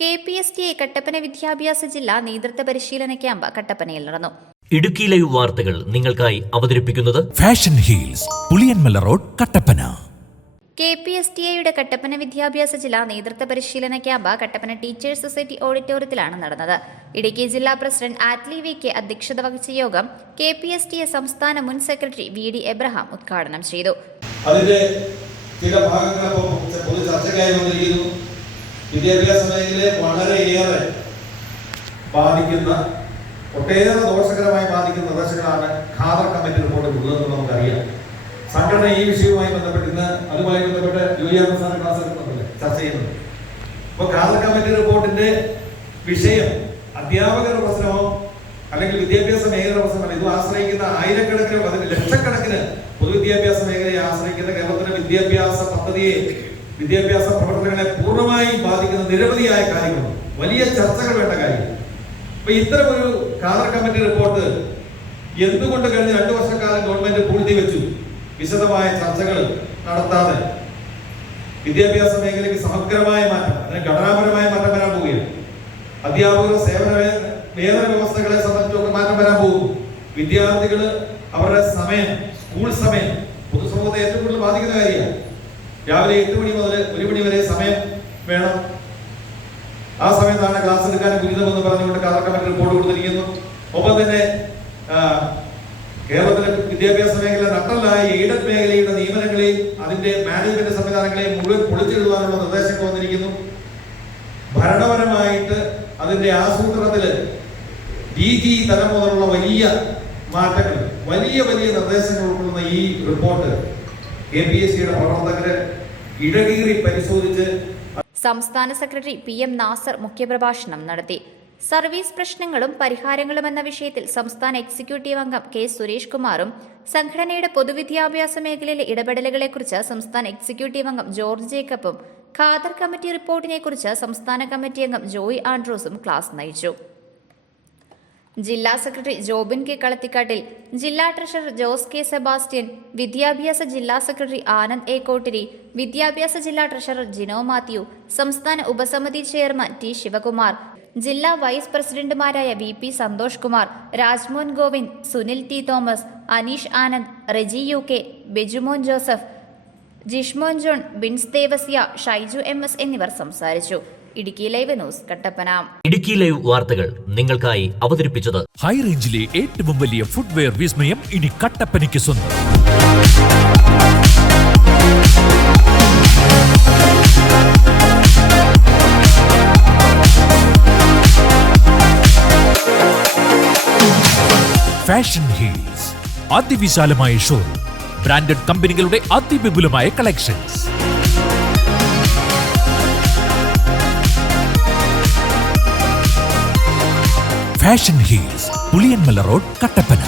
KPSTA Kattappana വിദ്യാഭ്യാസ ജില്ലാ നേതൃത്വ പരിശീലന ക്യാമ്പ് കട്ടപ്പനയിൽ നടന്നു. ഇടുക്കി ലൈവ് വാർത്തകൾ നിങ്ങൾക്കായി അവതരിപ്പിക്കുന്നത് Fashion Heels, Puliyanmala road, Kattappana. KPSTAയുടെ കട്ടപ്പന വിദ്യാഭ്യാസ ജില്ലാ നേതൃത്വ പരിശീലന ക്യാമ്പ് കട്ടപ്പന ടീച്ചേഴ്സ് സൊസൈറ്റി ഓഡിറ്റോറിയത്തിലാണ് നടന്നത്. ഇടുക്കി ജില്ലാ പ്രസിഡന്റ് ആറ്റ്ലി VK അധ്യക്ഷത വഹിച്ച യോഗം KPSTA സംസ്ഥാന മുൻ സെക്രട്ടറി VD എബ്രഹാം ഉദ്ഘാടനം ചെയ്തു. ചില ഭാഗങ്ങൾ പൊതു ചർച്ചയ്ക്കായി വന്നിരിക്കുന്നു. വിദ്യാഭ്യാസ മേഖലയെ വളരെയേറെ ബാധിക്കുന്ന, ഒട്ടേറെ ദോഷകരമായി ബാധിക്കുന്ന നിർദ്ദേശങ്ങളാണ് ഖാദർ കമ്മിറ്റി റിപ്പോർട്ടിൽ ഉള്ളതെന്ന് നമുക്കറിയാം. സംഘടന ഈ വിഷയവുമായി ബന്ധപ്പെട്ട് ഇന്ന് അതുമായി ബന്ധപ്പെട്ട് യുവജന ക്ലാസ് ചർച്ച ചെയ്യുന്നുണ്ട്. അപ്പോൾ ഖാദർ കമ്മിറ്റി റിപ്പോർട്ടിന്റെ വിഷയം അധ്യാപകരുടെ പ്രശ്നമോ അല്ലെങ്കിൽ വിദ്യാഭ്യാസ മേഖലയുടെ പ്രശ്നമല്ല. ഇത് ആശ്രയിക്കുന്ന ആയിരക്കണക്കിന്, അതിന് ലക്ഷക്കണക്കിന് പൊതുവിദ്യാഭ്യാസ മേഖലയെ ആശ്രയിക്കുന്ന കേരളത്തിലെ വിദ്യാഭ്യാസ പദ്ധതിയെ, വിദ്യാഭ്യാസ പ്രവർത്തനങ്ങളെ പൂർണ്ണമായി ബാധിക്കുന്ന നിരവധിയായ കാര്യങ്ങളുണ്ട്. വലിയ ചർച്ചകൾ വേണ്ട കാര്യം. അപ്പൊ ഇത്തരം ഒരു ഖാദർ കമ്മിറ്റി റിപ്പോർട്ട് എന്തുകൊണ്ട് കഴിഞ്ഞ 2 വർഷക്കാലം ഗവൺമെന്റ് പൂഴ്ത്തി വെച്ചു? വിശദമായ ചർച്ചകൾ നടത്താതെ വിദ്യാഭ്യാസ മേഖലയ്ക്ക് സമഗ്രമായ മാറ്റം, അതിന് ഘടനാപരമായ മാറ്റം വരാൻ പോവുകയാണ്. അധ്യാപകരുടെ സേവന വേതന വ്യവസ്ഥകളെ സംബന്ധിച്ചൊക്കെ മാറ്റം വരാൻ പോകുന്നു. വിദ്യാർത്ഥികൾ അവരുടെ സമയം, സ്കൂൾ സമയം പൊതുസമൂഹത്തെ ഏറ്റവും കൂടുതൽ ബാധിക്കുന്ന കാര്യമാണ്. രാവിലെ 8 മണി മുതൽ 1 മണി വരെ സമയം വേണം. ആ സമയത്താണ് ക്ലാസ് എടുക്കാൻ ഉചിതമെന്ന് പറഞ്ഞുകൊണ്ട് ഖാദർ കമ്മിറ്റി റിപ്പോർട്ട് കൊടുത്തിരിക്കുന്നു. ഒപ്പം തന്നെ കേരളത്തിലെ വിദ്യാഭ്യാസ മേഖല നട്ടലായ എയ്ഡഡ് മേഖലയുടെ നിയമനങ്ങളെയും അതിന്റെ മാനേജ്മെന്റ് സംവിധാനങ്ങളെയും മുഴുവൻ പൊളിച്ചെഴുതാനുള്ള നിർദ്ദേശങ്ങൾ വന്നിരിക്കുന്നു. ഭരണപരമായിട്ട് അതിന്റെ ആസൂത്രണത്തില് DG തലം മുതലുള്ള വലിയ മാറ്റങ്ങൾ, വലിയ നിർദ്ദേശങ്ങൾ ഉൾക്കൊള്ളുന്ന ഈ റിപ്പോർട്ട് KPSTയുടെ പ്രവർത്തകര് ഇടകീറി പരിശോധിച്ച്. സംസ്ഥാന സെക്രട്ടറി PM നാസർ മുഖ്യപ്രഭാഷണം നടത്തി. സർവീസ് പ്രശ്നങ്ങളും പരിഹാരങ്ങളും എന്ന വിഷയത്തിൽ സംസ്ഥാന എക്സിക്യൂട്ടീവ് അംഗം K സുരേഷ് കുമാറും സംഘടനയുടെ പൊതുവിദ്യാഭ്യാസ മേഖലയിലെ ഇടപെടലുകളെക്കുറിച്ച് സംസ്ഥാന എക്സിക്യൂട്ടീവ് അംഗം ജോർജ് ജേക്കബും ഖാദർ കമ്മിറ്റി റിപ്പോർട്ടിനെക്കുറിച്ച് സംസ്ഥാന കമ്മിറ്റി അംഗം ജോയ് ആൻഡ്രൂസും ക്ലാസ് നയിച്ചു. ജില്ലാ സെക്രട്ടറി ജോബിൻ K കളത്തിക്കാട്ടിൽ, ജില്ലാ ട്രഷറർ ജോസ് K സെബാസ്റ്റ്യൻ, വിദ്യാഭ്യാസ ജില്ലാ സെക്രട്ടറി ആനന്ദ് A കോട്ടിരി, വിദ്യാഭ്യാസ ജില്ലാ ട്രഷറർ ജിനോ മാത്യു, സംസ്ഥാന ഉപസമിതി ചെയർമാൻ T ശിവകുമാർ, ജില്ലാ വൈസ് പ്രസിഡന്റുമാരായ VP Santhosh Kumar, Rajmohan Govind, Sunil T Thomas, Aneesh Anand, Reji UK, Bejumon Joseph, Jishmon John, Bins Devasya, Shaiju MS എന്നിവർ സംസാരിച്ചു. Idukki live news, Kattappana. Idukki live വാർത്തകൾ നിങ്ങൾക്കായി അവതരിപ്പിച്ചത് ഹൈ റേഞ്ചിലെ ഏറ്റവും വലിയ ഫുട്വെയർ വിസ്മയം ഇനി കട്ടപ്പനയ്ക്ക് സ്വന്തം. ഫാഷൻ ഹീൽസ്, അതിവിശാലമായ ഷോറൂം, ബ്രാൻഡഡ് കമ്പനികളുടെ അതിവിപുലമായ collections. Fashion Heels, Puliyanmala road, Kattappana.